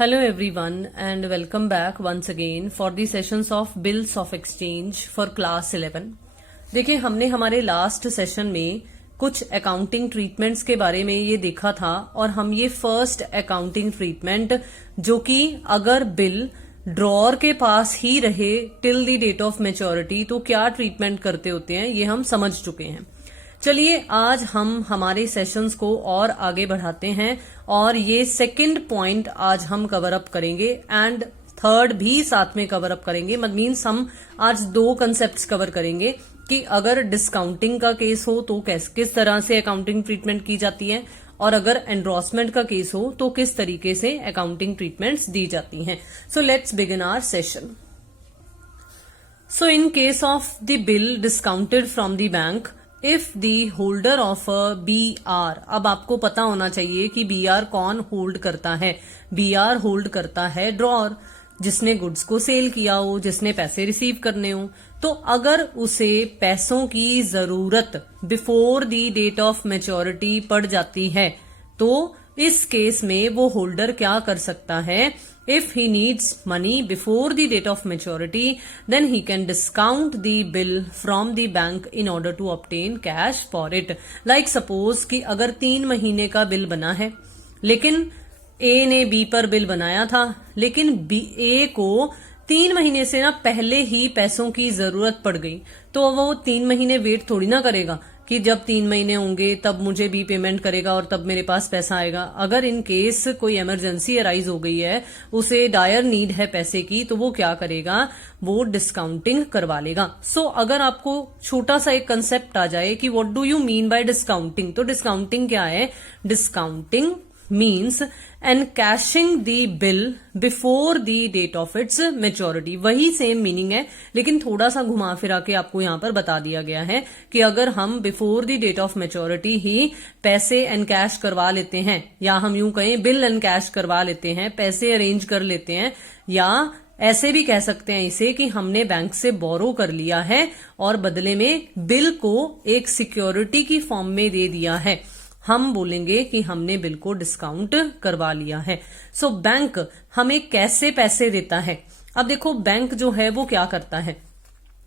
Hello everyone and welcome back once again for the sessions of bills of exchange for class 11। देखिए हमने हमारे last session में कुछ accounting treatments के बारे में ये देखा था और हम ये फर्स्ट अकाउंटिंग ट्रीटमेंट जो कि अगर बिल ड्रॉअर के पास ही रहे till the date of maturity तो क्या ट्रीटमेंट करते होते हैं ये हम समझ चुके हैं। चलिए आज हम हमारे सेशंस को और आगे बढ़ाते हैं और ये सेकंड पॉइंट आज हम कवर अप करेंगे एंड थर्ड भी साथ में कवर अप करेंगे। मीन्स हम आज दो कंसेप्ट्स कवर करेंगे कि अगर डिस्काउंटिंग का केस हो तो किस तरह से अकाउंटिंग ट्रीटमेंट की जाती है और अगर एंड्रोसमेंट का केस हो तो किस तरीके से अकाउंटिंग ट्रीटमेंट्स दी जाती हैं। So let's begin our session. So in case of the bill discounted from the bank, if the holder of BR, अब आपको पता होना चाहिए कि BR कौन होल्ड करता है। BR होल्ड करता है ड्रॉअर, जिसने गुड्स को सेल किया हो, जिसने पैसे रिसीव करने हो। तो अगर उसे पैसों की जरूरत before the date of maturity पड़ जाती है तो इस केस में वो होल्डर क्या कर सकता है, if he needs money before the date of maturity then he can discount the bill from the bank in order to obtain cash for it। like suppose कि अगर 3 महीने का बिल बना है लेकिन A ने B पर बिल बनाया था लेकिन A को 3 महीने से ना पहले ही पैसों की जरूरत पड़ गई तो वो 3 महीने वेट थोड़ी ना करेगा कि जब 3 महीने होंगे तब मुझे भी पेमेंट करेगा और तब मेरे पास पैसा आएगा। अगर इन केस कोई इमरजेंसी अराइज हो गई है, उसे डायर नीड है पैसे की, तो वो क्या करेगा, वो डिस्काउंटिंग करवा लेगा। सो अगर आपको छोटा सा एक कंसेप्ट आ जाए कि what do you mean by discounting, तो डिस्काउंटिंग क्या है। Discounting means encashing the bill before the date of its maturity। वही सेम मीनिंग है लेकिन थोड़ा सा घुमा फिरा के आपको यहाँ पर बता दिया गया है कि अगर हम before the date of maturity ही पैसे एनकैश करवा लेते हैं, या हम यूं कहें बिल एनकैश करवा लेते हैं, पैसे अरेंज कर लेते हैं, या ऐसे भी कह सकते हैं इसे कि हमने बैंक से बोरो कर लिया है और बदले में बिल को एक सिक्योरिटी की फॉर्म में दे दिया है, हम बोलेंगे कि हमने बिल को डिस्काउंट करवा लिया है। सो बैंक हमें कैसे पैसे देता है। अब देखो बैंक जो है वो क्या करता है,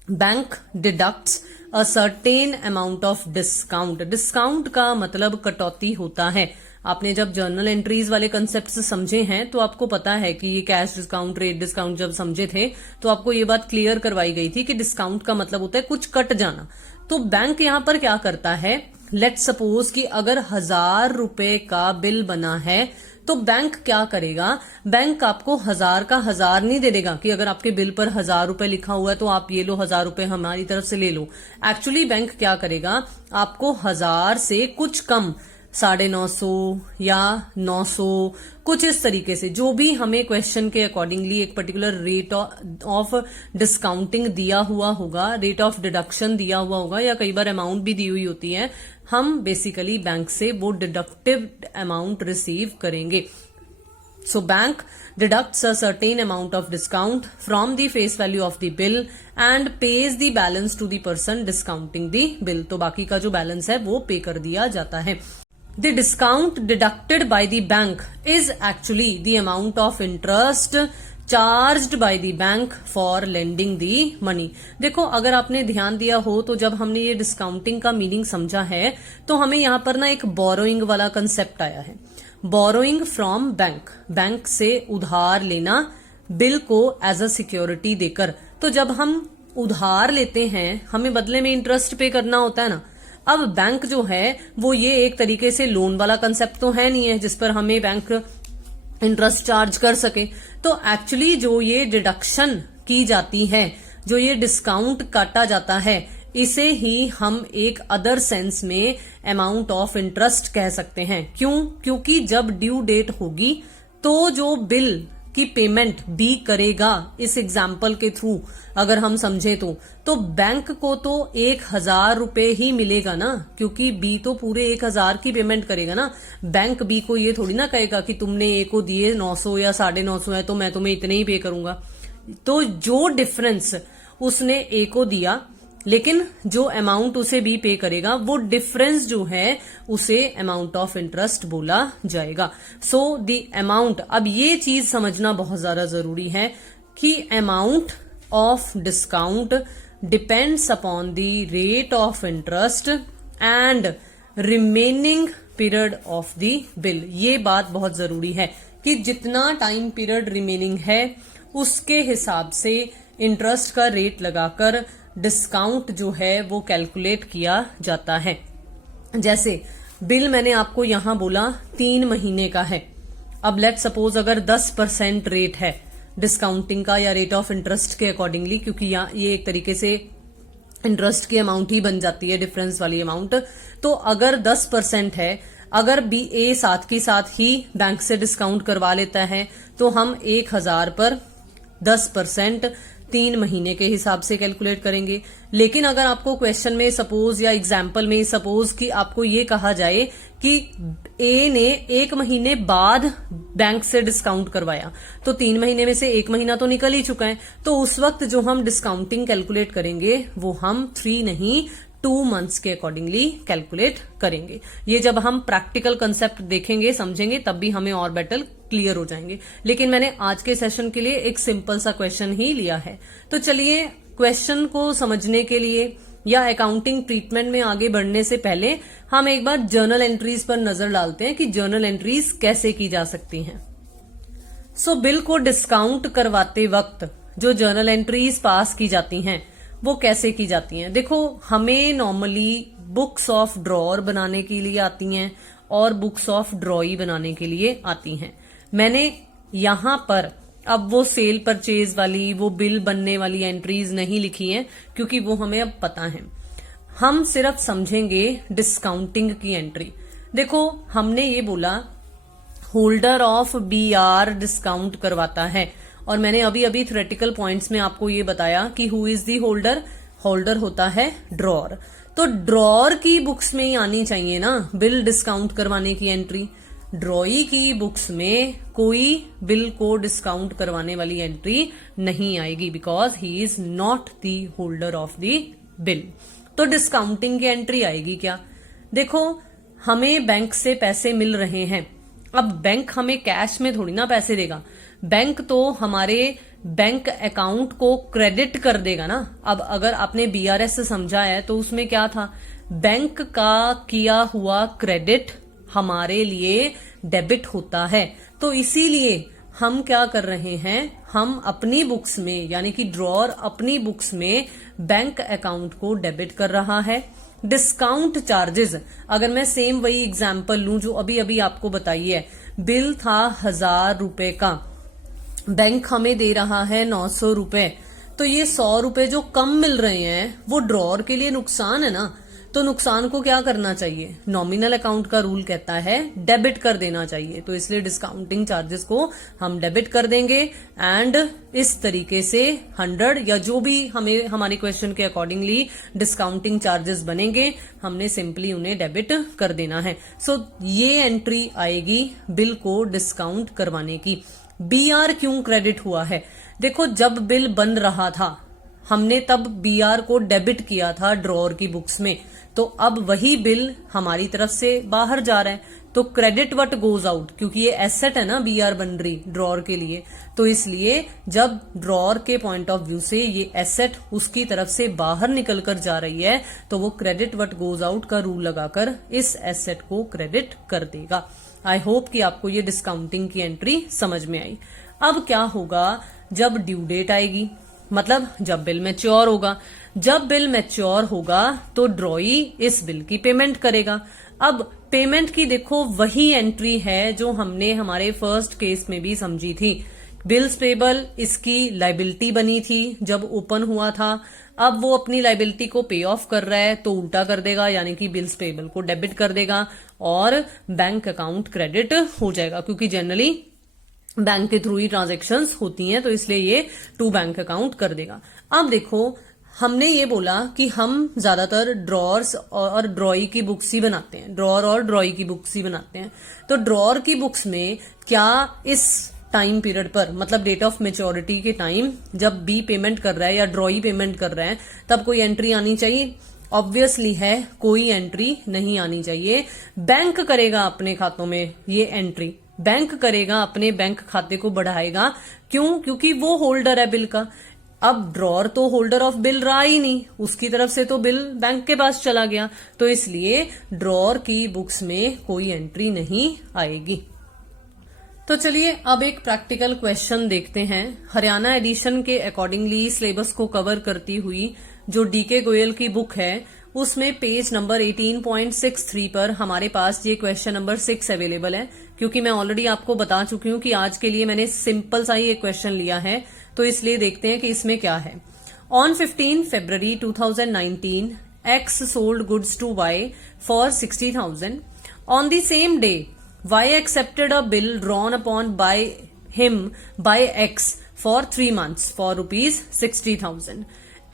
bank deducts a certain amount of discount. Discount का मतलब कटौती होता है। आपने जब जर्नल एंट्रीज वाले कंसेप्ट समझे हैं तो आपको पता है कि ये कैश डिस्काउंट, रेट डिस्काउंट जब समझे थे तो आपको ये बात क्लियर करवाई गई थी कि डिस्काउंट का मतलब होता है कुछ कट जाना। तो बैंक यहां पर क्या करता है, लेट्स सपोज कि अगर 1000 रुपए का बिल बना है तो बैंक क्या करेगा, बैंक आपको 1000 का 1000 नहीं दे देगा कि अगर आपके बिल पर 1000 रुपए लिखा हुआ है तो आप ये लो 1000 रुपए हमारी तरफ से ले लो। एक्चुअली बैंक क्या करेगा, आपको 1000 से कुछ कम 950 या 900 कुछ इस तरीके से जो भी हमें क्वेश्चन के अकॉर्डिंगली एक पर्टिकुलर रेट ऑफ डिस्काउंटिंग दिया हुआ होगा, रेट ऑफ डिडक्शन दिया हुआ होगा, या कई बार अमाउंट भी दी हुई होती है, हम बेसिकली बैंक से वो डिडक्टिव अमाउंट रिसीव करेंगे। So bank deducts a certain amount of discount from the face value of the bill and pays the balance to the person discounting the bill। तो बाकी का जो बैलेंस है वो पे कर दिया जाता है। The discount deducted by the bank is actually the amount of interest charged by the bank for lending the money। देखो अगर आपने ध्यान दिया हो तो जब हमने ये डिस्काउंटिंग का मीनिंग समझा है तो हमें यहाँ पर ना एक बोरोइंग वाला कंसेप्ट आया है। बोरोइंग फ्रॉम बैंक, बैंक से उधार लेना बिल को एज अ सिक्योरिटी देकर। तो जब हम उधार लेते हैं हमें बदले में इंटरेस्ट पे करना होता है ना। अब बैंक जो है वो ये एक तरीके से लोन वाला कंसेप्ट तो है नहीं है जिस पर हमें बैंक इंटरेस्ट चार्ज कर सके। तो एक्चुअली जो ये डिडक्शन की जाती है, जो ये डिस्काउंट काटा जाता है, इसे ही हम एक अदर सेंस में अमाउंट ऑफ इंटरेस्ट कह सकते हैं। क्यों? क्योंकि जब ड्यू डेट होगी तो जो बिल की पेमेंट बी करेगा, इस एग्जाम्पल के थ्रू अगर हम समझे तो बैंक को तो 1000 रुपए ही मिलेगा ना, क्योंकि बी तो पूरे 1000 की पेमेंट करेगा ना। बैंक बी को ये थोड़ी ना कहेगा कि तुमने ए को दिए 900 या 950 है तो मैं तुम्हें इतने ही पे करूंगा। तो जो डिफरेंस उसने ए को दिया लेकिन जो अमाउंट उसे बी पे करेगा वो डिफरेंस जो है उसे अमाउंट ऑफ इंटरेस्ट बोला जाएगा। सो द अमाउंट, अब ये चीज समझना बहुत ज्यादा जरूरी है कि amount of discount depends upon the rate of interest and remaining period of the bill. ये बात बहुत जरूरी है कि जितना टाइम पीरियड रिमेनिंग है उसके हिसाब से इंटरेस्ट का रेट लगाकर डिस्काउंट जो है वो कैलकुलेट किया जाता है। जैसे बिल मैंने आपको यहां बोला 3 महीने का है। अब लेट सपोज अगर 10% रेट है डिस्काउंटिंग का या रेट ऑफ इंटरेस्ट के अकॉर्डिंगली, क्योंकि ये एक तरीके से इंटरेस्ट की अमाउंट ही बन जाती है, डिफरेंस वाली अमाउंट। तो अगर 10% है, अगर बी ए साथ के साथ ही बैंक से डिस्काउंट करवा लेता है तो हम 1000 पर 10% 3 महीने के हिसाब से कैलकुलेट करेंगे। लेकिन अगर आपको क्वेश्चन में सपोज या एग्जाम्पल में सपोज कि आपको ये कहा जाए कि ए ने 1 महीने बाद बैंक से डिस्काउंट करवाया, तो 3 महीने में से 1 महीना तो निकल ही चुका है, तो उस वक्त जो हम डिस्काउंटिंग कैलकुलेट करेंगे वो हम 3 नहीं 2 मंथ्स के अकॉर्डिंगली कैलकुलेट करेंगे। ये जब हम प्रैक्टिकल कंसेप्ट देखेंगे समझेंगे तब भी हमें और बेटर क्लियर हो जाएंगे। लेकिन मैंने आज के सेशन के लिए एक सिंपल सा क्वेश्चन ही लिया है। तो चलिए क्वेश्चन को समझने के लिए या अकाउंटिंग ट्रीटमेंट में आगे बढ़ने से पहले हम एक बार जर्नल एंट्रीज पर नजर डालते हैं कि जर्नल एंट्रीज कैसे की जा सकती हैं। सो बिल को डिस्काउंट करवाते वक्त जो जर्नल एंट्रीज पास की जाती हैं वो कैसे की जाती हैं। देखो, हमें नॉर्मली बुक्स ऑफ ड्रॉर बनाने के लिए आती हैं और बुक्स ऑफ ड्रॉई बनाने के लिए आती हैं। मैंने यहां पर अब वो सेल परचेज वाली, वो बिल बनने वाली एंट्रीज नहीं लिखी हैं क्योंकि वो हमें अब पता है। हम सिर्फ समझेंगे डिस्काउंटिंग की एंट्री। देखो, हमने ये बोला होल्डर ऑफ बीआर डिस्काउंट करवाता है, और मैंने अभी अभी थ्योरेटिकल पॉइंट्स में आपको ये बताया कि who is the holder. Holder होता है ड्रॉर। तो ड्रॉर की बुक्स में ही आनी चाहिए ना बिल डिस्काउंट करवाने की एंट्री। ड्रॉई की बुक्स में कोई बिल को डिस्काउंट करवाने वाली एंट्री नहीं आएगी because he is not the holder of the bill. तो डिस्काउंटिंग की एंट्री आएगी क्या? देखो, हमें बैंक से पैसे मिल रहे हैं। अब बैंक हमें कैश में थोड़ी ना पैसे देगा, बैंक तो हमारे बैंक अकाउंट को क्रेडिट कर देगा ना। अब अगर आपने बीआरएस से समझा है तो उसमें क्या था, बैंक का किया हुआ क्रेडिट हमारे लिए डेबिट होता है। तो इसीलिए हम क्या कर रहे हैं, हम अपनी बुक्स में यानी कि ड्रॉर अपनी बुक्स में बैंक अकाउंट को डेबिट कर रहा है। डिस्काउंट चार्जेस, अगर मैं सेम वही एग्जाम्पल लूं जो अभी अभी आपको बताई है, बिल था 1000 रुपए का, बैंक हमें दे रहा है 900 रुपए, तो ये 100 रुपए जो कम मिल रहे हैं वो ड्रॉर के लिए नुकसान है ना। तो नुकसान को क्या करना चाहिए, नॉमिनल अकाउंट का रूल कहता है डेबिट कर देना चाहिए। तो इसलिए डिस्काउंटिंग चार्जेस को हम डेबिट कर देंगे एंड इस तरीके से 100 या जो भी हमें हमारे क्वेश्चन के अकॉर्डिंगली डिस्काउंटिंग चार्जेस बनेंगे हमने सिंपली उन्हें डेबिट कर देना है। सो ये एंट्री आएगी बिल को डिस्काउंट करवाने की। बीआर क्यों क्रेडिट हुआ है? देखो, जब बिल बन रहा था हमने तब बीआर को डेबिट किया था ड्रॉर की बुक्स में, तो अब वही बिल हमारी तरफ से बाहर जा रहा है, तो क्रेडिट व्हाट गोज आउट, क्योंकि ये एसेट है ना बीआर बन रही ड्रॉर के लिए, तो इसलिए जब ड्रॉर के पॉइंट ऑफ व्यू से ये एसेट उसकी तरफ से बाहर निकल कर जा रही है तो वो क्रेडिट व्हाट गोज आउट का रूल लगाकर इस एसेट को क्रेडिट कर देगा। आई होप कि आपको ये डिस्काउंटिंग की एंट्री समझ में आई। अब क्या होगा, जब ड्यू डेट आएगी, मतलब जब बिल मैच्योर होगा, जब बिल मैच्योर होगा तो ड्रॉई इस बिल की पेमेंट करेगा। अब पेमेंट की देखो वही एंट्री है जो हमने हमारे फर्स्ट केस में भी समझी थी। बिल्स पेबल इसकी लाइबिलिटी बनी थी जब ओपन हुआ था, अब वो अपनी लाइबिलिटी को पे ऑफ कर रहा है तो उल्टा कर देगा, यानी कि बिल्स पेबल को डेबिट कर देगा और बैंक अकाउंट क्रेडिट हो जाएगा, क्योंकि जनरली बैंक के थ्रू ही ट्रांजैक्शंस होती हैं, तो इसलिए ये टू बैंक अकाउंट कर देगा। अब देखो, हमने ये बोला कि हम ज्यादातर ड्रॉर्स और ड्रॉई की बुक्स ही बनाते हैं, ड्रॉर और ड्रॉई की बुक्स ही बनाते हैं। तो ड्रॉर की बुक्स में क्या इस टाइम पीरियड पर, मतलब डेट ऑफ मेच्योरिटी के टाइम जब बी पेमेंट कर रहा है या ड्रॉई पेमेंट कर रहा है, तब कोई एंट्री आनी चाहिए? ऑब्वियसली है, कोई एंट्री नहीं आनी चाहिए। बैंक करेगा अपने खातों में ये एंट्री, बैंक करेगा, अपने बैंक खाते को बढ़ाएगा। क्यों? क्योंकि वो होल्डर है बिल का। अब ड्रॉर तो होल्डर ऑफ बिल रहा ही नहीं, उसकी तरफ से तो बिल बैंक के पास चला गया, तो इसलिए ड्रॉर की बुक्स में कोई एंट्री नहीं आएगी। तो चलिए अब एक प्रैक्टिकल क्वेश्चन देखते हैं। हरियाणा एडिशन के अकॉर्डिंगली सिलेबस को कवर करती हुई जो डीके गोयल की बुक है, उसमें पेज नंबर 18.63 पर हमारे पास ये क्वेश्चन नंबर 6 अवेलेबल है। क्योंकि मैं ऑलरेडी आपको बता चुकी हूं कि आज के लिए मैंने सिंपल सा ही एक क्वेश्चन लिया है, तो इसलिए देखते हैं कि इसमें क्या है। On 15 February 2019, X sold goods to Y for 60,000. On the same day, Y accepted a bill drawn upon by him by X for 3 months for rupees 60,000.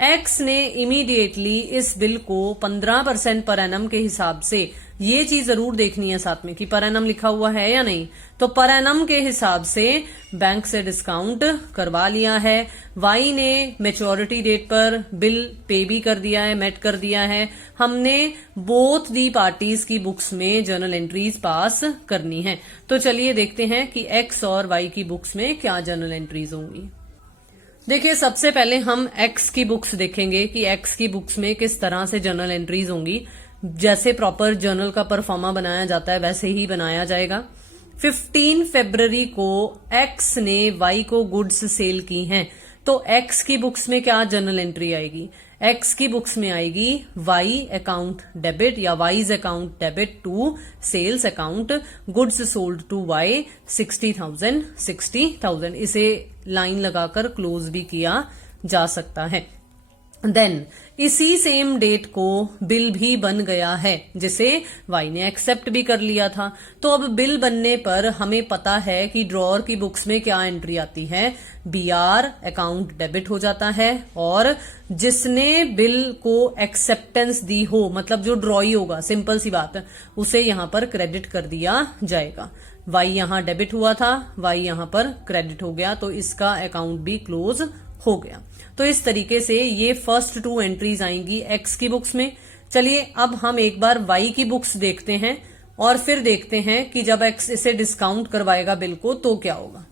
X ने इमीडिएटली इस बिल को 15% पर एनम के हिसाब से, ये चीज जरूर देखनी है साथ में कि पर एनम लिखा हुआ है या नहीं, तो पर एनम के हिसाब से बैंक से डिस्काउंट करवा लिया है। वाई ने मेच्योरिटी डेट पर बिल पे भी कर दिया है, मेट कर दिया है। हमने बोथ दी पार्टीज की बुक्स में जर्नल एंट्रीज पास करनी है। तो चलिए देखते हैं कि एक्स और वाई की बुक्स में क्या जर्नल एंट्रीज होंगी। देखिए सबसे पहले हम एक्स की बुक्स देखेंगे कि एक्स की बुक्स में किस तरह से जर्नल एंट्रीज होंगी। जैसे प्रॉपर जर्नल का परफॉर्मा बनाया जाता है वैसे ही बनाया जाएगा। 15 फरवरी को एक्स ने वाई को गुड्स सेल की हैं, तो एक्स की बुक्स में क्या जर्नल एंट्री आएगी? एक्स की बुक्स में आएगी वाई अकाउंट डेबिट या Y's account debit to sales account goods sold to Y 60,000। इसे लाइन लगाकर क्लोज भी किया जा सकता है। देन इसी सेम डेट को बिल भी बन गया है, जिसे वाई ने एक्सेप्ट भी कर लिया था। तो अब बिल बनने पर हमें पता है कि ड्रॉर की बुक्स में क्या एंट्री आती है, बीआर अकाउंट डेबिट हो जाता है, और जिसने बिल को एक्सेप्टेंस दी हो, मतलब जो ड्रॉई होगा, सिंपल सी बात है, उसे यहां पर क्रेडिट कर दिया जाएगा। वाई यहां डेबिट हुआ था, वाई यहां पर क्रेडिट हो गया, तो इसका अकाउंट भी क्लोज हो गया। तो इस तरीके से ये फर्स्ट 2 एंट्रीज आएंगी एक्स की बुक्स में। चलिए अब हम एक बार वाई की बुक्स देखते हैं और फिर देखते हैं कि जब एक्स इसे डिस्काउंट करवाएगा बिल को तो क्या होगा।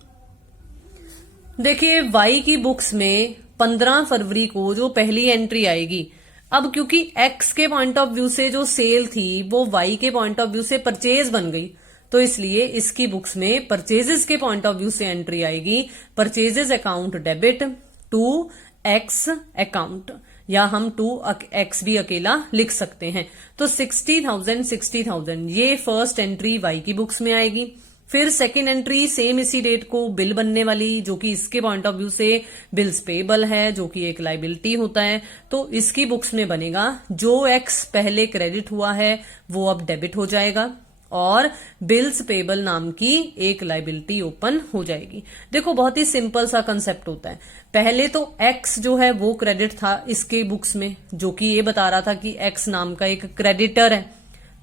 देखिए वाई की बुक्स में 15 फरवरी को जो पहली एंट्री आएगी, अब क्योंकि एक्स के पॉइंट ऑफ व्यू से जो सेल थी वो वाई के पॉइंट ऑफ व्यू से परचेज बन गई, तो इसलिए इसकी बुक्स में परचेजेस के पॉइंट ऑफ व्यू से एंट्री आएगी purchases account debit to X account, या हम टू एक्स भी अकेला लिख सकते हैं। तो 60,000 ये फर्स्ट एंट्री वाई की बुक्स में आएगी। फिर सेकेंड एंट्री सेम इसी डेट को बिल बनने वाली, जो कि इसके पॉइंट ऑफ व्यू से बिल्स पेबल है, जो कि एक लाइबिलिटी होता है, तो इसकी बुक्स में बनेगा जो एक्स पहले क्रेडिट हुआ है वो अब डेबिट हो जाएगा और बिल्स पेबल नाम की एक लाइबिलिटी ओपन हो जाएगी। देखो बहुत ही सिंपल सा कंसेप्ट होता है। पहले तो एक्स जो है वो क्रेडिट था इसके बुक्स में, जो कि ये बता रहा था कि एक्स नाम का एक क्रेडिटर है,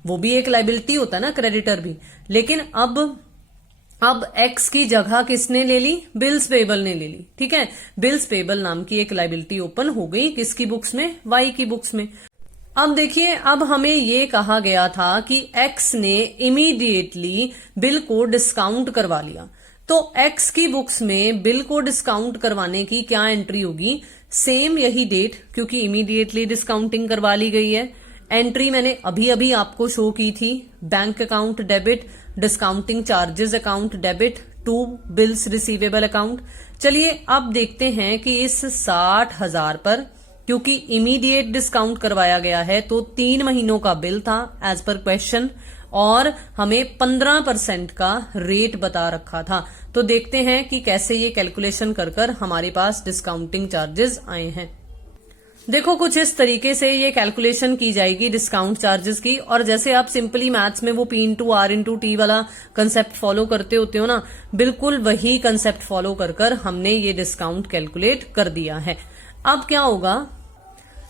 वो भी एक लाइबिलिटी होता है ना, क्रेडिटर भी। लेकिन अब एक्स की जगह किसने ले ली? बिल्स पेबल ने ले ली। ठीक है, बिल्स पेबल नाम की एक लाइबिलिटी ओपन हो गई किसकी बुक्स में? वाई की बुक्स में। अब देखिए, अब हमें ये कहा गया था कि एक्स ने इमीडिएटली बिल को डिस्काउंट करवा लिया, तो एक्स की बुक्स में बिल को डिस्काउंट करवाने की क्या एंट्री होगी? सेम यही डेट, क्योंकि इमीडिएटली डिस्काउंटिंग करवा ली गई है। एंट्री मैंने अभी अभी आपको शो की थी, bank account debit discounting charges account debit to bills receivable account. चलिए अब देखते हैं कि इस 60,000 पर, क्योंकि इमीडिएट डिस्काउंट करवाया गया है, तो 3 महीनों का बिल था एज पर क्वेश्चन, और हमें 15% का रेट बता रखा था। तो देखते हैं कि कैसे ये कैलकुलेशन कर हमारे पास डिस्काउंटिंग चार्जेस आए हैं। देखो कुछ इस तरीके से ये कैलकुलेशन की जाएगी डिस्काउंट चार्जेस की, और जैसे आप सिंपली मैथ्स में वो P into R into T वाला कंसेप्ट फॉलो करते होते हो ना, बिल्कुल वही कंसेप्ट फॉलो कर हमने ये डिस्काउंट कैलकुलेट कर दिया है। अब क्या होगा,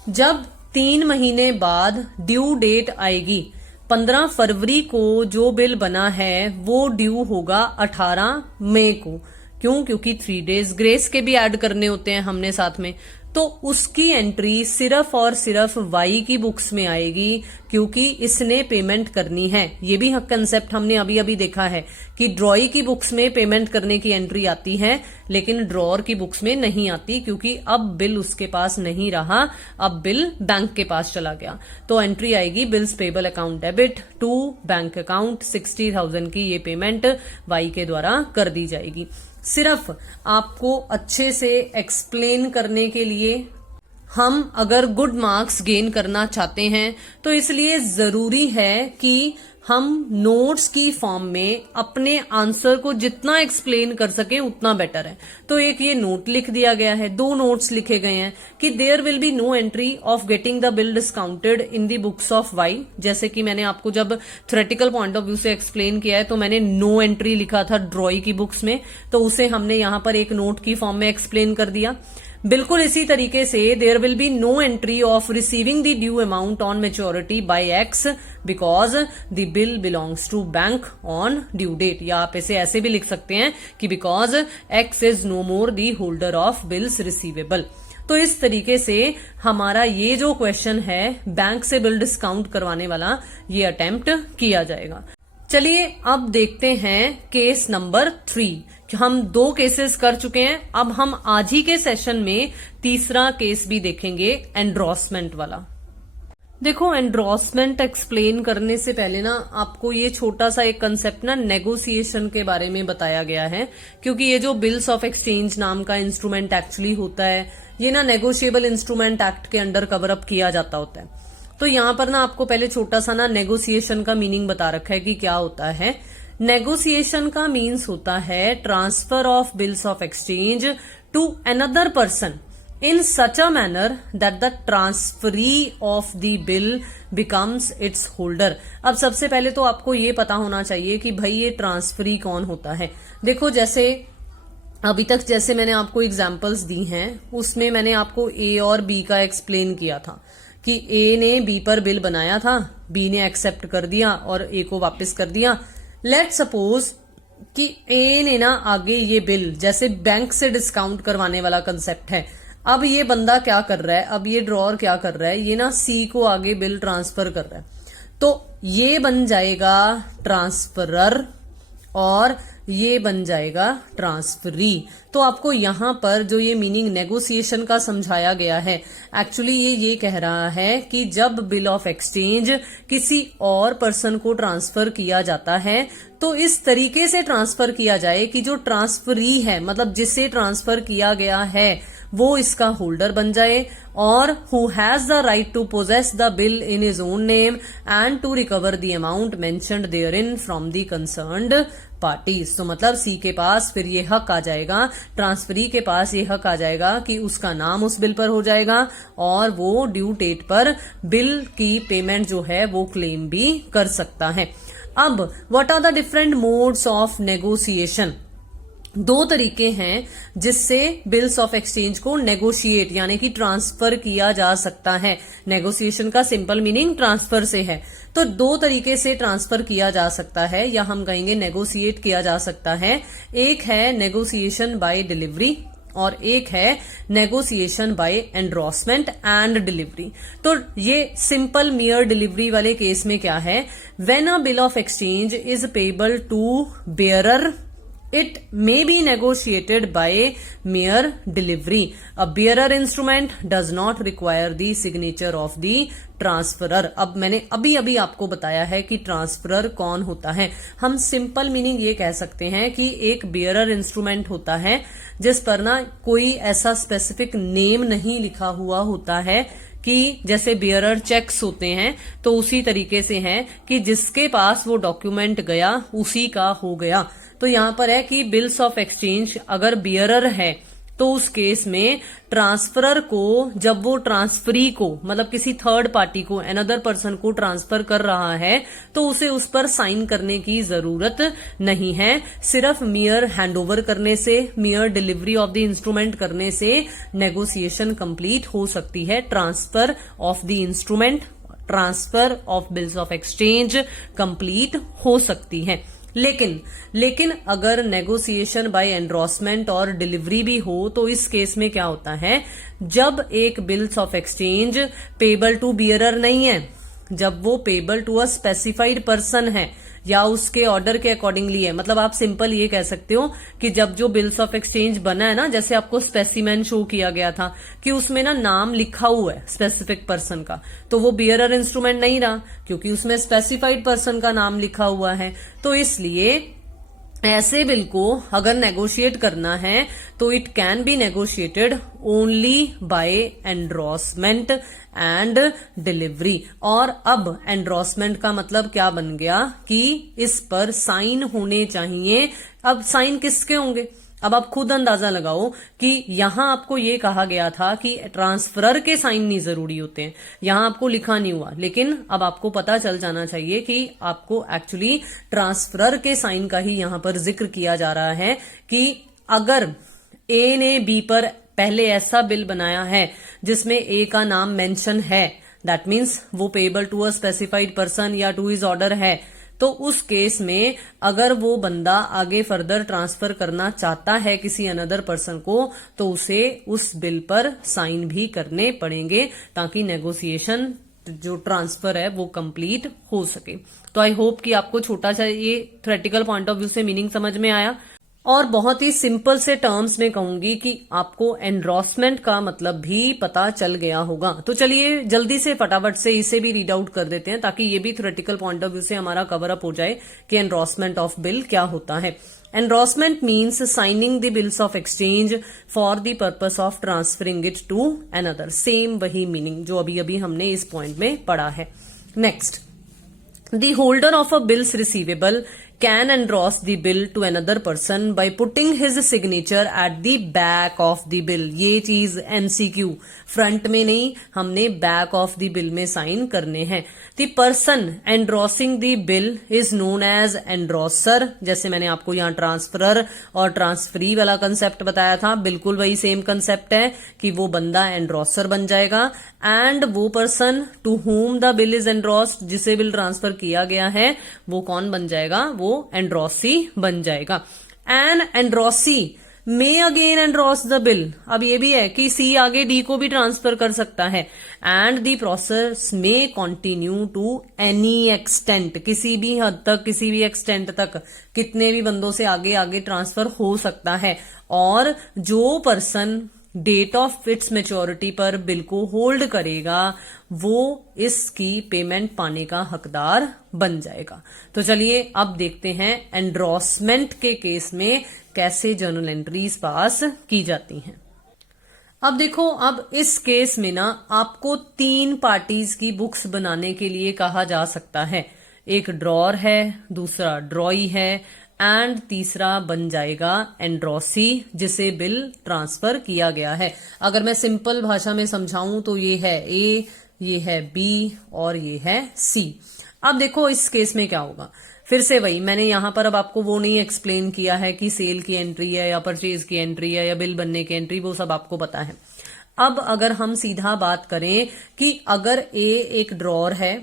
जब 3 महीने बाद ड्यू डेट आएगी, 15 फरवरी को जो बिल बना है वो ड्यू होगा 18 मई को, क्यों? क्योंकि 3 डेज ग्रेस के भी ऐड करने होते हैं हमने साथ में, तो उसकी एंट्री सिर्फ और सिर्फ वाई की बुक्स में आएगी क्योंकि इसने पेमेंट करनी है। ये भी कंसेप्ट हमने अभी अभी देखा है कि ड्रॉई की बुक्स में पेमेंट करने की एंट्री आती है लेकिन ड्रॉअर की बुक्स में नहीं आती क्योंकि अब बिल उसके पास नहीं रहा, अब बिल बैंक के पास चला गया। तो एंट्री आएगी bills payable account debit to bank account, 60,000 की ये पेमेंट वाई के द्वारा कर दी जाएगी। सिर्फ आपको अच्छे से एक्सप्लेन करने के लिए हम अगर गुड मार्क्स गेन करना चाहते हैं तो इसलिए जरूरी है कि हम नोट्स की फॉर्म में अपने आंसर को जितना एक्सप्लेन कर सकें उतना बेटर है। तो एक ये नोट लिख दिया गया है, 2 नोट्स लिखे गए हैं कि there will be no entry of getting the bill discounted in the books of Y. जैसे कि मैंने आपको जब थ्योरेटिकल पॉइंट ऑफ व्यू से एक्सप्लेन किया है तो मैंने नो एंट्री लिखा था ड्रॉई की बुक्स में, तो उसे हमने यहां पर एक नोट की फॉर्म में एक्सप्लेन कर दिया। बिल्कुल इसी तरीके से there will be no entry of receiving the due amount on maturity by X because the bill belongs to bank on due date, या आप इसे ऐसे भी लिख सकते हैं कि because X is no more the holder of bills receivable. तो इस तरीके से हमारा ये जो क्वेश्चन है बैंक से बिल डिस्काउंट करवाने वाला, ये अटेम्प्ट किया जाएगा। चलिए अब देखते हैं केस नंबर 3। हम 2 केसेस कर चुके हैं, अब हम आज ही के सेशन में तीसरा केस भी देखेंगे, एंड्रोसमेंट वाला। देखो, एंड्रोसमेंट एक्सप्लेन करने से पहले ना आपको ये छोटा सा एक कंसेप्ट ना नेगोशिएशन के बारे में बताया गया है, क्योंकि ये जो बिल्स ऑफ एक्सचेंज नाम का इंस्ट्रूमेंट एक्चुअली होता है ये ना नेगोशिएबल इंस्ट्रूमेंट एक्ट के अंडर कवर अप किया जाता होता है। तो यहां पर ना आपको पहले छोटा सा ना नेगोशिएशन का मीनिंग बता रखा है कि क्या होता है। नेगोशिएशन का मीन्स होता है transfer of bills of exchange to another person in such a manner that the transferee of the bill becomes its holder. अब सबसे पहले तो आपको ये पता होना चाहिए कि भाई ये ट्रांसफरी कौन होता है। देखो, जैसे अभी तक जैसे मैंने आपको एग्जांपल्स दी हैं उसमें मैंने आपको ए और बी का एक्सप्लेन किया था कि ए ने बी पर बिल बनाया था, बी ने एक्सेप्ट कर दिया और ए को वापस कर दिया। लेट सपोज कि ए ने ना आगे ये बिल, जैसे बैंक से डिस्काउंट करवाने वाला कंसेप्ट है, अब ये बंदा क्या कर रहा है, अब ये ड्रॉअर क्या कर रहा है, ये ना सी को आगे बिल ट्रांसफर कर रहा है, तो ये बन जाएगा ट्रांसफरर और ये बन जाएगा ट्रांसफरी। तो आपको यहां पर जो ये मीनिंग नेगोशिएशन का समझाया गया है, एक्चुअली ये कह रहा है कि जब बिल ऑफ एक्सचेंज किसी और पर्सन को ट्रांसफर किया जाता है तो इस तरीके से ट्रांसफर किया जाए कि जो ट्रांसफरी है, मतलब जिसे ट्रांसफर किया गया है, वो इसका होल्डर बन जाए और who has the right to possess the bill in his own name and to recover the amount mentioned therein from the concerned parties. तो मतलब सी के पास फिर ये हक आ जाएगा, ट्रांसफरी के पास ये हक आ जाएगा कि उसका नाम उस बिल पर हो जाएगा और वो ड्यू डेट पर बिल की पेमेंट जो है वो क्लेम भी कर सकता है। अब what are the different modes of negotiation? 2 तरीके हैं जिससे बिल्स ऑफ एक्सचेंज को नेगोशिएट यानी कि ट्रांसफर किया जा सकता है। नेगोशिएशन का सिंपल मीनिंग ट्रांसफर से है, तो 2 तरीके से ट्रांसफर किया जा सकता है या हम कहेंगे नेगोशिएट किया जा सकता है। एक है नेगोशिएशन बाय डिलीवरी और एक है negotiation by endorsement and delivery. तो ये सिंपल मियर डिलीवरी वाले केस में क्या है, when a bill of exchange is payable to bearer it may be negotiated by mere delivery. A bearer instrument does not require the signature of the transferor. अब मैंने अभी अभी आपको बताया है कि ट्रांसफरर कौन होता है। हम सिंपल मीनिंग ये कह सकते हैं कि एक बेयरर इंस्ट्रूमेंट होता है जिस पर ना कोई ऐसा स्पेसिफिक नेम नहीं लिखा हुआ होता है कि जैसे बेयरर चेक्स होते हैं तो उसी तरीके से है कि जिसके पास वो डॉक्यूमेंट गया उसी का हो गया। तो यहां पर है कि बिल्स ऑफ एक्सचेंज अगर बेयरर है तो उस केस में ट्रांसफरर को, जब वो ट्रांसफरी को मतलब किसी थर्ड पार्टी को, अनदर पर्सन को ट्रांसफर कर रहा है तो उसे उस पर साइन करने की जरूरत नहीं है। सिर्फ मियर हैंडओवर करने से, मियर डिलीवरी ऑफ द इंस्ट्रूमेंट करने से नेगोशिएशन कंप्लीट हो सकती है। Transfer of the instrument, transfer of bills of exchange complete हो सकती है। लेकिन अगर नेगोशिएशन बाय एंडोर्समेंट और डिलीवरी भी हो तो इस केस में क्या होता है, जब एक bills of exchange payable to bearer नहीं है, जब वो payable to a specified person है या उसके ऑर्डर के अकॉर्डिंगली है, मतलब आप सिंपल ये कह सकते हो कि जब जो बिल्स ऑफ एक्सचेंज बना है ना, जैसे आपको स्पेसिमेन शो किया गया था कि उसमें ना नाम लिखा हुआ है स्पेसिफिक पर्सन का, तो वो बियरर इंस्ट्रूमेंट नहीं रहा क्योंकि उसमें स्पेसिफाइड पर्सन का नाम लिखा हुआ है। तो इसलिए ऐसे बिल को अगर नेगोशिएट करना है तो it can be negotiated only by endorsement and delivery. और अब एंडोर्समेंट का मतलब क्या बन गया कि इस पर साइन होने चाहिए। अब साइन किसके होंगे, अब आप खुद अंदाजा लगाओ कि यहां आपको ये कहा गया था कि ट्रांसफरर के साइन नहीं जरूरी होते हैं, यहां आपको लिखा नहीं हुआ, लेकिन अब आपको पता चल जाना चाहिए कि आपको एक्चुअली ट्रांसफरर के साइन का ही यहां पर जिक्र किया जा रहा है कि अगर ए ने बी पर पहले ऐसा बिल बनाया है जिसमें ए का नाम मेंशन है, दैट मीन्स वो payable to a specified person या टू हिज ऑर्डर है, तो उस केस में अगर वो बंदा आगे फर्दर ट्रांसफर करना चाहता है किसी अनदर पर्सन को तो उसे उस बिल पर साइन भी करने पड़ेंगे ताकि नेगोशिएशन जो ट्रांसफर है वो कंप्लीट हो सके। तो आई होप कि आपको छोटा सा ये थ्योरेटिकल पॉइंट ऑफ व्यू से मीनिंग समझ में आया। और बहुत ही सिंपल से टर्म्स में कहूंगी कि आपको एंडोर्समेंट का मतलब भी पता चल गया होगा। तो चलिए जल्दी से फटाफट से इसे भी रीड आउट कर देते हैं ताकि ये भी थ्योरेटिकल पॉइंट ऑफ व्यू से हमारा कवर अप हो जाए कि एंडोर्समेंट ऑफ बिल क्या होता है। Endorsement means signing the bills of exchange for the purpose of transferring it to another. Same वही मीनिंग जो अभी अभी हमने इस पॉइंट में पढ़ा है। Next, the holder of a bills receivable can endorse the bill to another person by putting his signature at the back of the bill। ये चीज MCQ, फ्रंट में नहीं, हमने बैक ऑफ द बिल में sign करने हैं। The person endorsing the bill is known as endorser. जैसे मैंने आपको यहाँ ट्रांसफरर और ट्रांसफरी वाला कंसेप्ट बताया था, बिल्कुल वही सेम कंसेप्ट है कि वो बंदा एंडोर्सर बन जाएगा। एंड वो person to whom the bill is endorsed, जिसे बिल ट्रांसफर किया गया है वो कौन बन जाएगा, वो एंड्रोसी बन जाएगा। An endorsee may again endorse the bill. अब ये भी है कि सी आगे डी को भी ट्रांसफर कर सकता है। And the process may continue to any extent, किसी भी हद तक, किसी भी एक्सटेंट तक, कितने भी बंदों से आगे आगे ट्रांसफर हो सकता है। और जो person date of its maturity पर बिल को होल्ड करेगा वो इसकी पेमेंट पाने का हकदार बन जाएगा। तो चलिए अब देखते हैं एंडोर्समेंट के केस में कैसे जर्नल एंट्रीज पास की जाती हैं। अब देखो, अब इस केस में ना आपको 3 पार्टीज की बुक्स बनाने के लिए कहा जा सकता है। एक ड्रॉर है, दूसरा ड्रॉई है एंड तीसरा बन जाएगा एंड्रोसी जिसे बिल ट्रांसफर किया गया है। अगर मैं सिंपल भाषा में समझाऊं तो ये है ए, ये है बी और ये है सी। अब देखो इस केस में क्या होगा, फिर से वही मैंने यहां पर अब आपको वो नहीं एक्सप्लेन किया है कि सेल की एंट्री है या परचेज की एंट्री है या बिल बनने की एंट्री, वो सब आपको पता है। अब अगर हम सीधा बात करें कि अगर ए एक ड्रॉर है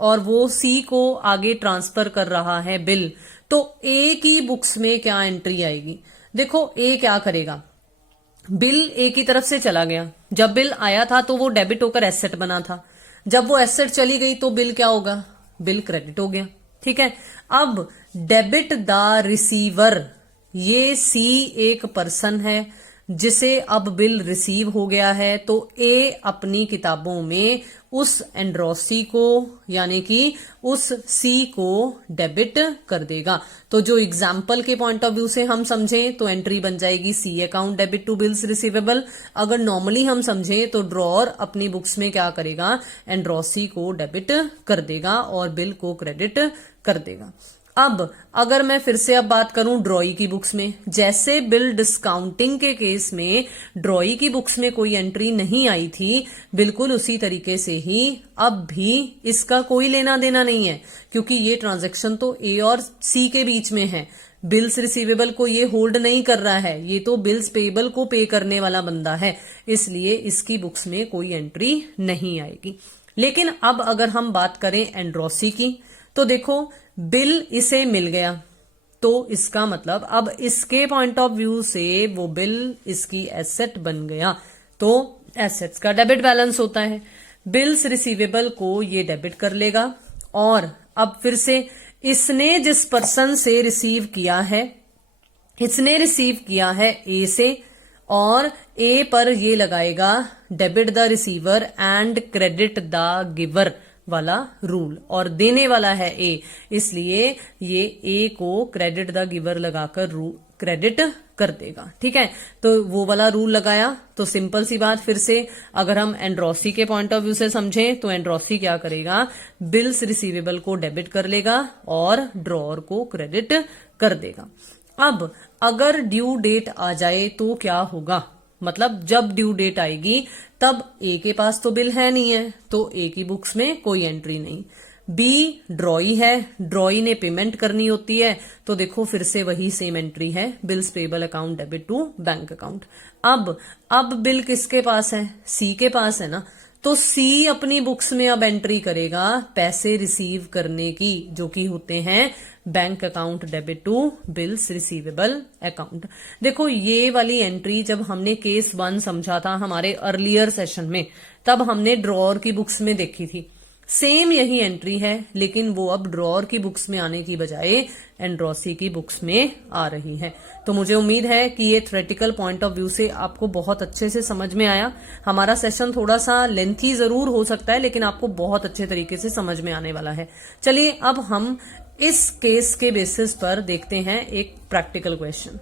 और वो सी को आगे ट्रांसफर कर रहा है बिल, तो ए की बुक्स में क्या एंट्री आएगी। देखो ए क्या करेगा, बिल ए की तरफ से चला गया, जब बिल आया था तो वो डेबिट होकर एसेट बना था, जब वो एसेट चली गई तो बिल क्या होगा, बिल क्रेडिट हो गया। ठीक है, अब डेबिट द रिसीवर, ये सी एक पर्सन है जिसे अब बिल रिसीव हो गया है, तो ए अपनी किताबों में उस एंड्रोसी को यानी कि उस सी को डेबिट कर देगा। तो जो एग्जाम्पल के पॉइंट ऑफ व्यू से हम समझें तो एंट्री बन जाएगी C account debit to bills receivable. अगर नॉर्मली हम समझें तो ड्रॉर अपनी बुक्स में क्या करेगा, एंड्रोसी को डेबिट कर देगा और बिल को क्रेडिट कर देगा। अब अगर मैं फिर से अब बात करूं ड्रॉई की बुक्स में, जैसे बिल डिस्काउंटिंग के केस में ड्रॉई की बुक्स में कोई एंट्री नहीं आई थी, बिल्कुल उसी तरीके से ही अब भी इसका कोई लेना देना नहीं है, क्योंकि ये ट्रांजैक्शन तो ए और सी के बीच में है। बिल्स रिसीवेबल को ये होल्ड नहीं कर रहा है, ये तो बिल्स पेएबल को पे करने वाला बंदा है, इसलिए इसकी बुक्स में कोई एंट्री नहीं आएगी। लेकिन अब अगर हम बात करें एंड्रोसी की, तो देखो बिल इसे मिल गया, तो इसका मतलब अब इसके पॉइंट ऑफ व्यू से वो बिल इसकी एसेट बन गया, तो एसेट्स का डेबिट बैलेंस होता है। बिल्स रिसीवेबल को ये डेबिट कर लेगा, और अब फिर से इसने जिस पर्सन से रिसीव किया है, इसने रिसीव किया है ए से, और ए पर ये लगाएगा debit the receiver and credit the giver वाला रूल, और देने वाला है ए, इसलिए ये ए को क्रेडिट द गिवर लगाकर क्रेडिट कर देगा। ठीक है, तो वो वाला रूल लगाया। तो सिंपल सी बात, फिर से अगर हम एंड्रोसी के पॉइंट ऑफ व्यू से समझें तो एंड्रोसी क्या करेगा, बिल्स रिसीवेबल को डेबिट कर लेगा और ड्रॉअर को क्रेडिट कर देगा। अब अगर ड्यू डेट आ जाए तो क्या होगा, मतलब जब ड्यू डेट आएगी तब ए के पास तो बिल है नहीं है, तो ए की बुक्स में कोई एंट्री नहीं। बी ड्रॉई है, ड्रॉई ने पेमेंट करनी होती है, तो देखो फिर से वही सेम एंट्री है, bills payable account debit to bank account. अब बिल किसके पास है, सी के पास है ना, तो सी अपनी बुक्स में अब एंट्री करेगा पैसे रिसीव करने की, जो कि होते हैं bank account debit to bills receivable account. देखो ये वाली एंट्री जब हमने केस 1 समझा था हमारे अर्लियर सेशन में, तब हमने ड्रॉअर की बुक्स में देखी थी। सेम यही एंट्री है, लेकिन वो अब ड्रॉअर की बुक्स में आने की बजाय एंड्रोसी की बुक्स में आ रही है। तो मुझे उम्मीद है कि ये थ्योरेटिकल पॉइंट ऑफ व्यू से आपको बहुत अच्छे से समझ में आया। हमारा सेशन थोड़ा सा लेंथी जरूर हो सकता है, लेकिन आपको बहुत अच्छे तरीके से समझ में आने वाला है। चलिए अब हम इस केस के बेसिस पर देखते हैं एक प्रैक्टिकल क्वेश्चन।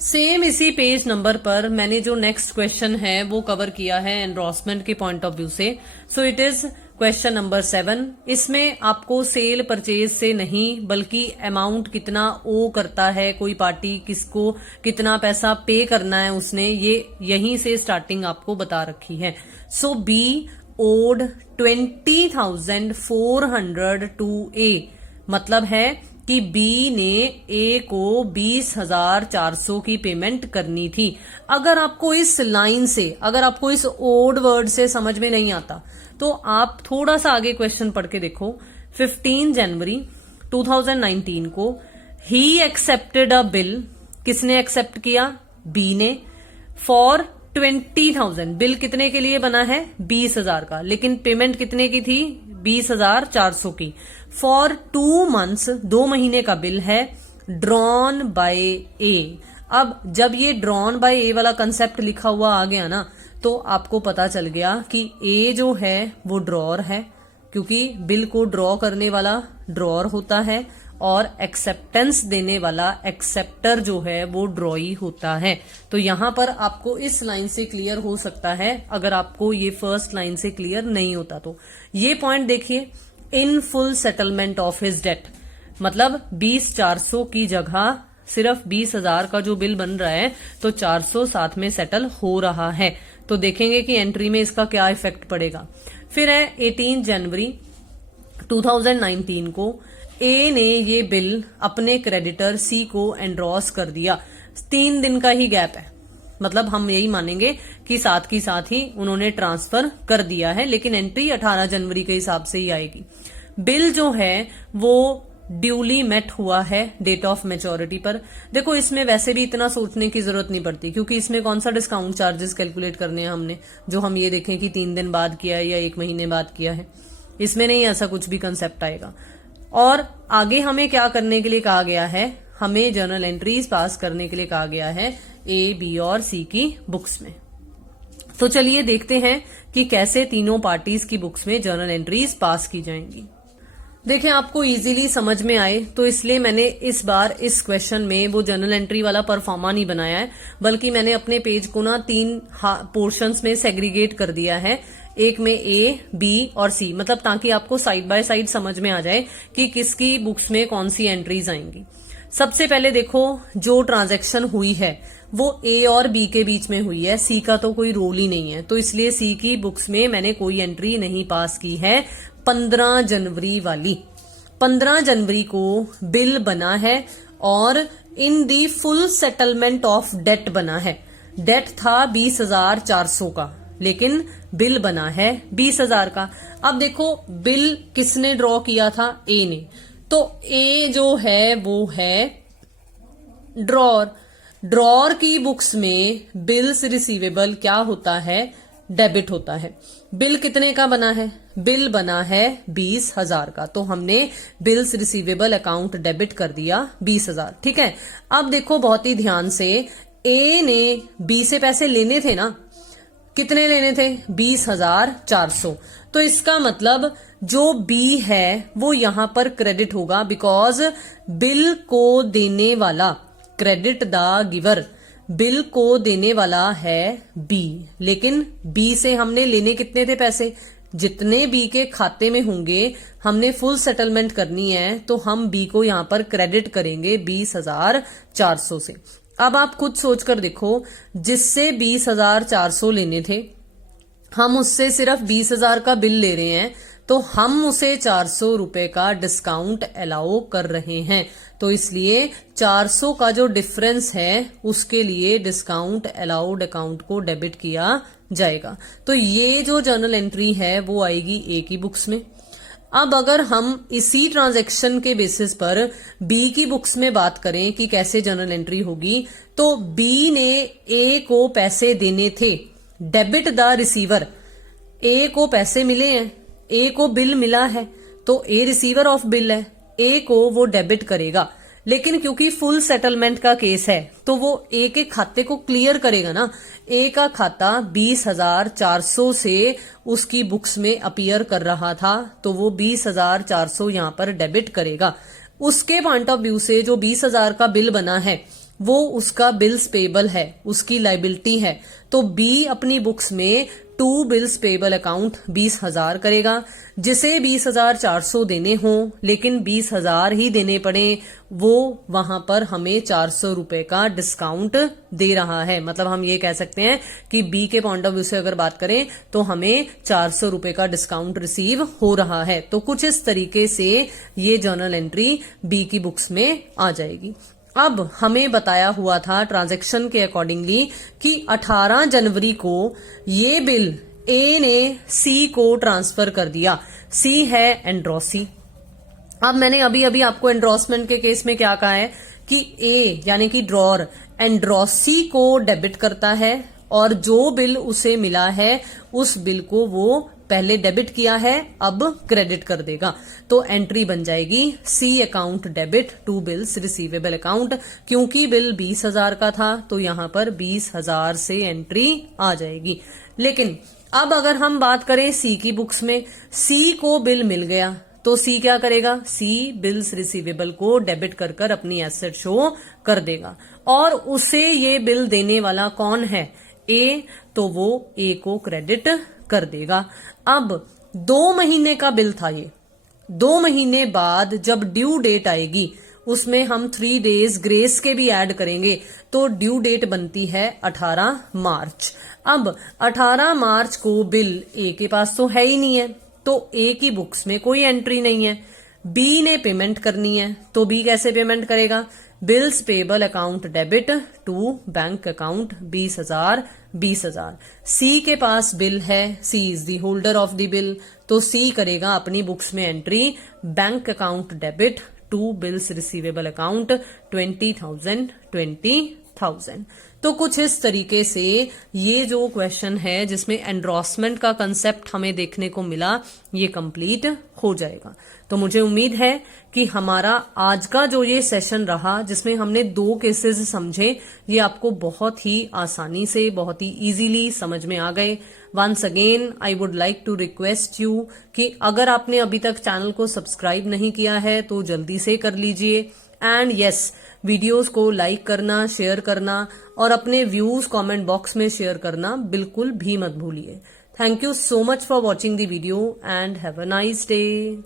सेम इसी पेज नंबर पर मैंने जो नेक्स्ट क्वेश्चन है वो कवर किया है एंडोर्समेंट के पॉइंट ऑफ व्यू से। So it is question number 7। इसमें आपको सेल परचेज से नहीं, बल्कि अमाउंट कितना ओ करता है कोई पार्टी, किसको कितना पैसा पे करना है उसने, ये यहीं से स्टार्टिंग आपको बता रखी है। सो बी ओड 20,400 टू ए, मतलब है कि बी ने ए को 20,400 की पेमेंट करनी थी। अगर आपको इस लाइन से, अगर आपको इस ओड वर्ड से समझ में नहीं आता, तो आप थोड़ा सा आगे क्वेश्चन पढ़ के देखो। 15 जनवरी 2019 को ही एक्सेप्टेड अ बिल, किसने एक्सेप्ट किया, बी ने, फॉर 20,000। बिल कितने के लिए बना है, 20,000 का, लेकिन पेमेंट कितने की थी, 20,400 की। फॉर 2 months, 2 महीने का बिल है, ड्रॉन बाय ए। अब जब ये ड्रॉन बाय ए वाला कंसेप्ट लिखा हुआ आ गया ना, तो आपको पता चल गया कि ए जो है वो ड्रॉअर है, क्योंकि बिल को ड्रॉ करने वाला ड्रॉअर होता है और एक्सेप्टेंस देने वाला एक्सेप्टर जो है वो ड्रॉई होता है। तो यहां पर आपको इस लाइन से क्लियर हो सकता है, अगर आपको ये फर्स्ट लाइन से क्लियर नहीं होता तो। ये पॉइंट देखिए, in full settlement of his debt, मतलब 20,400 की जगह सिर्फ 20,000 का जो बिल बन रहा है, तो 400 साथ में सेटल हो रहा है। तो देखेंगे कि एंट्री में इसका क्या इफेक्ट पड़ेगा। फिर है 18 जनवरी 2019 को ए ने ये बिल अपने क्रेडिटर सी को एंड्रोस कर दिया। 3 दिन का ही गैप है, मतलब हम यही मानेंगे कि साथ की साथ ही उन्होंने ट्रांसफर कर दिया है, लेकिन एंट्री 18 जनवरी के हिसाब से ही आएगी। बिल जो है वो ड्यूली मेट हुआ है डेट ऑफ मेच्योरिटी पर। देखो इसमें वैसे भी इतना सोचने की जरूरत नहीं पड़ती, क्योंकि इसमें कौन सा डिस्काउंट चार्जेस कैलकुलेट करने हैं हमने, जो हम ये देखें कि 3 दिन बाद किया है या 1 महीने बाद किया है। इसमें नहीं ऐसा कुछ भी कंसेप्ट आएगा। और आगे हमें क्या करने के लिए कहा गया है, हमें जर्नल एंट्रीज पास करने के लिए कहा गया है ए, बी और सी की बुक्स में। तो चलिए देखते हैं कि कैसे तीनों पार्टीज की बुक्स में जर्नल एंट्रीज पास की जाएंगी। देखें, आपको इजीली समझ में आए तो इसलिए मैंने इस बार इस क्वेश्चन में वो जर्नल एंट्री वाला परफॉर्मा नहीं बनाया है, बल्कि मैंने अपने पेज को ना 3 पोर्शंस में सेग्रीगेट कर दिया है। एक में ए, बी और सी, मतलब ताकि आपको साइड बाय साइड समझ में आ जाए कि किसकी बुक्स में कौन सी एंट्रीज आएंगी। सबसे पहले देखो, जो ट्रांजैक्शन हुई है वो ए और बी के बीच में हुई है, सी का तो कोई रोल ही नहीं है, तो इसलिए सी की बुक्स में मैंने कोई एंट्री नहीं पास की है। 15 जनवरी वाली, 15 जनवरी को बिल बना है और इन दी फुल सेटलमेंट ऑफ डेट बना है। डेट था 20,400 का, लेकिन बिल बना है 20,000 का। अब देखो बिल किसने ड्रॉ किया था, ए ने, तो ए जो है वो है ड्रॉर की बुक्स में बिल्स रिसीवेबल क्या होता है, डेबिट होता है। बिल कितने का बना है, बिल बना है 20,000 का, तो हमने बिल्स रिसीवेबल अकाउंट डेबिट कर दिया 20,000। ठीक है, अब देखो बहुत ही ध्यान से, ए ने बी से पैसे लेने थे ना, कितने लेने थे, 20,400। तो इसका मतलब जो बी है वो यहां पर क्रेडिट होगा, बिकॉज बिल को देने वाला, क्रेडिट द गिवर, बिल को देने वाला है बी, लेकिन बी से हमने लेने कितने थे पैसे, जितने बी के खाते में होंगे हमने फुल सेटलमेंट करनी है, तो हम बी को यहां पर क्रेडिट करेंगे 20,400 से। अब आप खुद सोचकर देखो, जिससे 20,400 लेने थे, हम उससे सिर्फ 20,000 का बिल ले रहे हैं, तो हम उसे 400 रुपए का डिस्काउंट अलाउ कर रहे हैं, तो इसलिए 400 का जो डिफरेंस है उसके लिए डिस्काउंट अलाउड अकाउंट को डेबिट किया जाएगा। तो ये जो जर्नल एंट्री है वो आएगी ए की बुक्स में। अब अगर हम इसी ट्रांजैक्शन के बेसिस पर बी की बुक्स में बात करें कि कैसे जर्नल एंट्री होगी, तो बी ने ए को पैसे देने थे, डेबिट द रिसीवर, ए को पैसे मिले हैं, ए को बिल मिला है, तो ए रिसीवर ऑफ बिल है, ए को वो डेबिट करेगा। लेकिन क्योंकि फुल सेटलमेंट का केस है तो वो ए के खाते को क्लियर करेगा ना, ए का खाता 20,400 से उसकी बुक्स में अपीयर कर रहा था, तो वो 20,400 यहां पर डेबिट करेगा। उसके पॉइंट ऑफ व्यू से जो 20,000 का बिल बना है वो उसका बिल्स पेबल है, उसकी लाइबिलिटी है, तो बी अपनी बुक्स में टू बिल्स पेबल अकाउंट 20,000 करेगा, जिसे 20,400 देने हों लेकिन 20,000 ही देने पड़े, वो वहां पर हमें 400 रुपए का डिस्काउंट दे रहा है। मतलब हम ये कह सकते हैं कि बी के पॉइंट ऑफ व्यू से अगर बात करें तो हमें 400 रुपए का डिस्काउंट रिसीव हो रहा है। तो कुछ इस तरीके से ये जर्नल एंट्री बी की बुक्स में आ जाएगी। अब हमें बताया हुआ था ट्रांजैक्शन के अकॉर्डिंगली कि 18 जनवरी को ये बिल ए ने सी को ट्रांसफर कर दिया। सी है एंड्रोसी। अब मैंने अभी अभी आपको एंड्रोसमेंट के केस में क्या कहा है कि ए यानी कि ड्रॉर एंड्रोसी को डेबिट करता है और जो बिल उसे मिला है उस बिल को वो पहले डेबिट किया है अब क्रेडिट कर देगा। तो एंट्री बन जाएगी C account debit to bills receivable account. क्योंकि बिल 20,000 का था तो यहां पर 20,000 से एंट्री आ जाएगी। लेकिन अब अगर हम बात करें सी की बुक्स में, सी को बिल मिल गया तो सी क्या करेगा, सी बिल्स रिसीवेबल को डेबिट कर कर अपनी एसेट शो कर देगा। और उसे ये बिल देने वाला कौन है, ए, तो वो ए को क्रेडिट कर देगा। अब 2 महीने का बिल था ये, 2 महीने बाद जब ड्यू डेट आएगी उसमें हम 3 डेज ग्रेस के भी ऐड करेंगे, तो ड्यू डेट बनती है 18 मार्च। अब 18 मार्च को बिल ए के पास तो है ही नहीं है, तो ए की बुक्स में कोई एंट्री नहीं है। बी ने पेमेंट करनी है, तो बी कैसे पेमेंट करेगा, bills payable account debit to bank account 20,000। C के पास बिल है, C is the holder of the bill, तो सी करेगा अपनी बुक्स में entry bank account debit to bills receivable account 20,000। तो कुछ इस तरीके से ये जो क्वेश्चन है जिसमें एंड्रोसमेंट का कंसेप्ट हमें देखने को मिला, ये कंप्लीट हो जाएगा। तो मुझे उम्मीद है कि हमारा आज का जो ये सेशन रहा जिसमें हमने 2 केसेस समझे, ये आपको बहुत ही आसानी से, बहुत ही इजीली समझ में आ गए। Once again I would like to request you कि अगर आपने अभी तक चैनल को सब्सक्राइब नहीं किया है तो जल्दी से कर लीजिए। एंड यस, वीडियोस को लाइक करना, शेयर करना और अपने व्यूज कमेंट बॉक्स में शेयर करना बिल्कुल भी मत भूलिए। Thank you so much for watching the video and have a nice day.